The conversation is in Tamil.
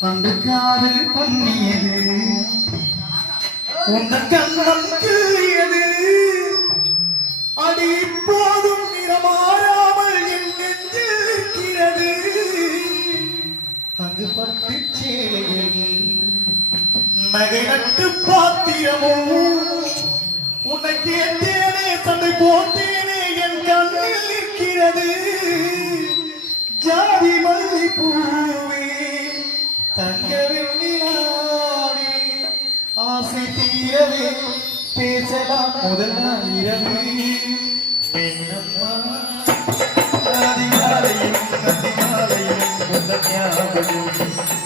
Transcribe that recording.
பண்டு காதல் பண்ணியது உந்த கண்ணம் கிளியது அடி இப்போதும் நிறமாறாமல் என் நெஞ்சில் இருக்கிறது அது பட்டு சேலையில் நகை நட்டு பாத்திரமும் உன்னை கேட்டேனே சண்டை போட்டேனே என் கண்ணில் இருக்கிறது ஜாதி மல்லி பூவே தங்க வெண்ணிலாவே ஆசை தீரவே பேசலாம் முதல் நாள் இரவு அதிகாலையும் அதிகாலையும் ஞாபகம்